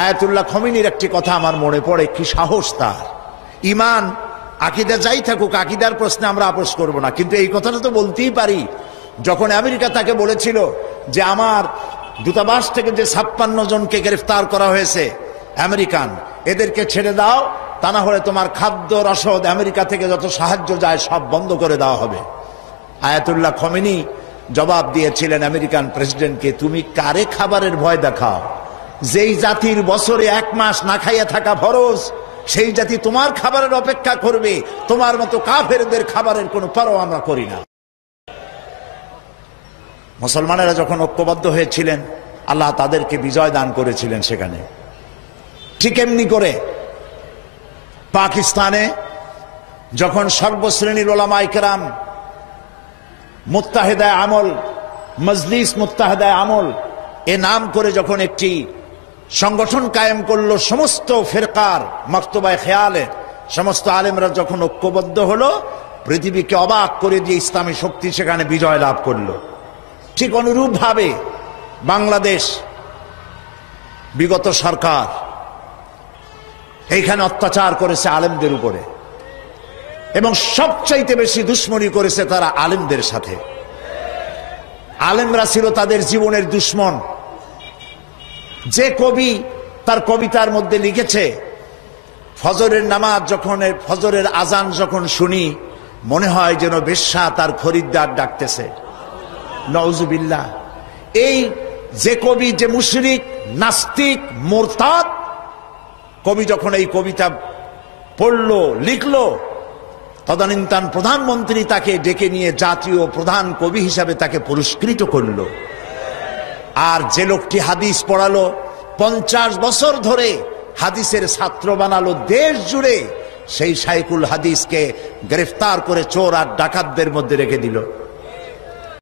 Ayatollah খমিনীর একটি কথা আমার মনে পড়ে, কি সাহস তার! ইমান আকীদা যাই থাকুক, আকীদার প্রশ্নে আমরা আপোষ করব না, কিন্তু এই কথাটা তো বলতেই পারি। যখন আমেরিকা তাকে বলেছিল যে আমার দূতাবাস থেকে যে 56 জনকে গ্রেফতার করা হয়েছে আমেরিকান, এদেরকে ছেড়ে দাও, তা না হলে তোমার খাদ্য রসদ আমেরিকা থেকে যত সাহায্য যায় সব বন্ধ করে দেওয়া হবে। আয়াতুল্লাহ খমেনি জবাব দিয়েছিলেন আমেরিকান প্রেসিডেন্টকে, তুমি কারে খাবারের ভয় দেখাও? যেই জাতির বছরে 1 মাস না খাইয়া থাকা ফরজ, সেই জাতি তোমার খাবারের অপেক্ষা করবে? তোমার মতো কাফেরদের খাবারের কোনো পরোয়া আমরা করি না। মুসলমানেরা যখন ঐক্যবদ্ধ হয়েছিলেন, আল্লাহ তাদেরকে বিজয় দান করেছিলেন সেখানে। ঠিক এমনি করে পাকিস্তানে যখন সর্বশ্রেণীর ওলামায়ে কেরাম মুত্তাহিদায়ে আমল, মজলিস মুত্তাহিদায়ে আমল এ নাম করে যখন একটি সংগঠন কায়েম করলো, সমস্ত ফিরকার মাকতুবায়ে খেয়ালের সমস্ত আলেমরা যখন ঐক্যবদ্ধ হলো, পৃথিবীকে অবাক করে দিয়ে ইসলামী শক্তি সেখানে বিজয় লাভ করলো। ঠিক অনুরূপ ভাবে বাংলাদেশ বিগত সরকার এইখানে অত্যাচার করেছে আলেমদের উপরে, এবং সবচাইতে বেশি দুশ্মনী করেছে তারা আলেমদের সাথে। আলেমরা ছিল তাদের জীবনের দুশ্মন। যে কবি তার কবিতার মধ্যে লিখেছে, ফজরের নামাজ যখন, ফজরের আজান যখন শুনি, মনে হয় যেন বেশ্যা তার খরিদ্দার ডাকতেছে। নাউজুবিল্লাহ। এই যে কবি, যে মুশরিক, নাস্তিক, মুরতাদ কবি যখন এই কবিতা পড়লো, লিখলো, তদানীন্তন প্রধানমন্ত্রী তাকে ডেকে নিয়ে জাতীয় প্রধান কবি হিসাবে তাকে পুরস্কৃত করলো। আর যে লোকটি হাদিস পড়ালো, 50 বছর ধরে হাদিসের ছাত্র বানালো দেশ জুড়ে, সেই শাইখুল হাদিসকে গ্রেফতার করে চোর আর ডাকাতদের মধ্যে রেখে দিল।